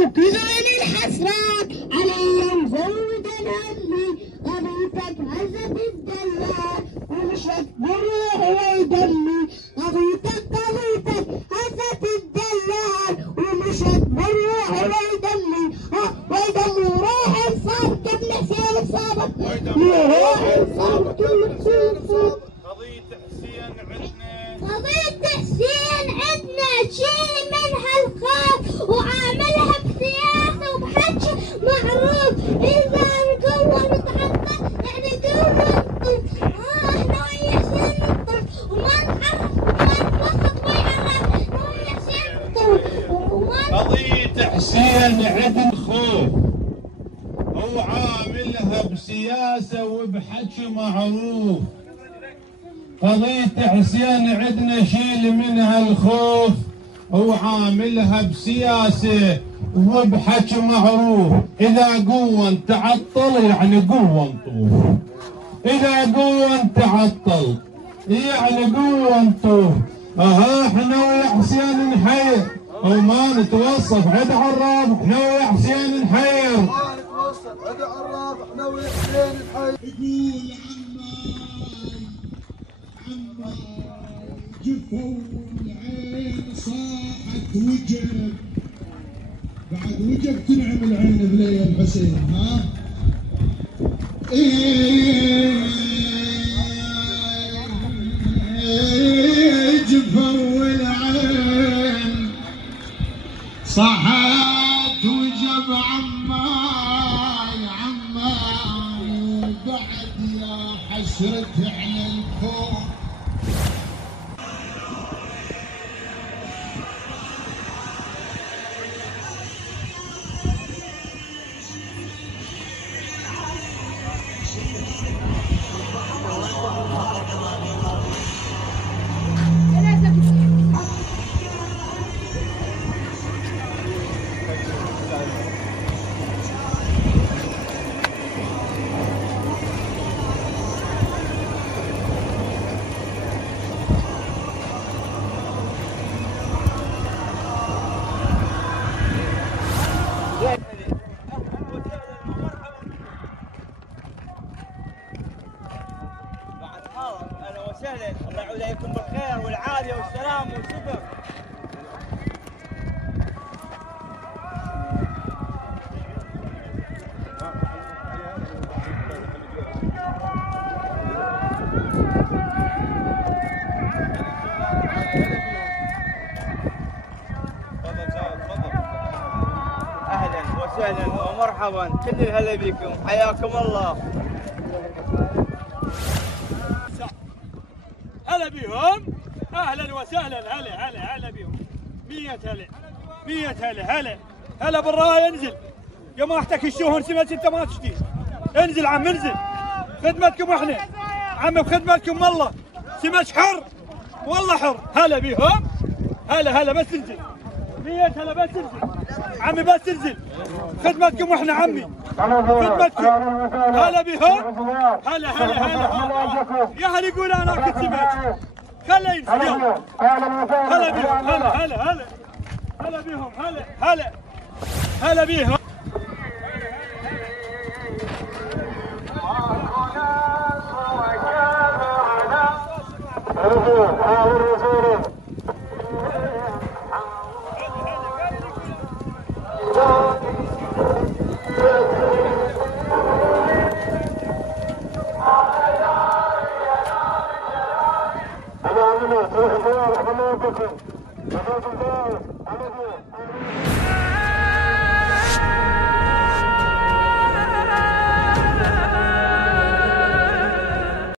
وكل الحسرات علي مزود همي قضيتك هزت الدلال ومشت بالروح ويدمي قضيتك هزت الدلال ومشت بالروح ويدمي وروح انصاب كل حسين صابت وروح انصاب كل حسين صابت قضية حسين عندنا شيل منها الخوف وعاملها بسياسة وبحكي معروف إذا القوة متعطل يعني قوة نطف احنا ويا حسين نطف وما نعرف وما نوسط ويعرف احنا ويا حسين نطف قضية حسين عندنا خوف هو عاملها بسياسة وبحكي معروف قضية حسين عندنا شيل منها الخوف هو عاملها بسياسة وبحكي معروف إذا قوة تعطل يعني قوة نطوف إذا قوة تعطل يعني قوة نطوف احنا ويا حسين نحير وما نتوصف عد عراف احنا ويا حسين نحير ما نتوصف عد عراف احنا ويا حسين نحير جفوا العين صاحت وجب بعد وجب تنعم العين بليل حسين ها جفوا العين صاحت وجب عماي بعد يا حسرة على الكون الله يعود عليكم بالخير والعافيه والسلام والشكر. اهلا وسهلا ومرحبا كل الهلا بكم حياكم الله. هلا بيهم اهلا وسهلا هلا بيهم 100 هلا هلا بالرايه انزل جماعتك الشهر سمعت انت ما تشتي انزل عم انزل خدمتكم احنا عم بخدمتكم والله سمعت حر والله حر هلا بيهم هلا بس انزل 100 هلا بس انزل عمي بس انزل خدمتكم احنا عمي خدمتكم هلا بيهم هلا يا هل يقول انا كنت سمعت خله ينزل يلا هلا بيهم هلا بيهم هلا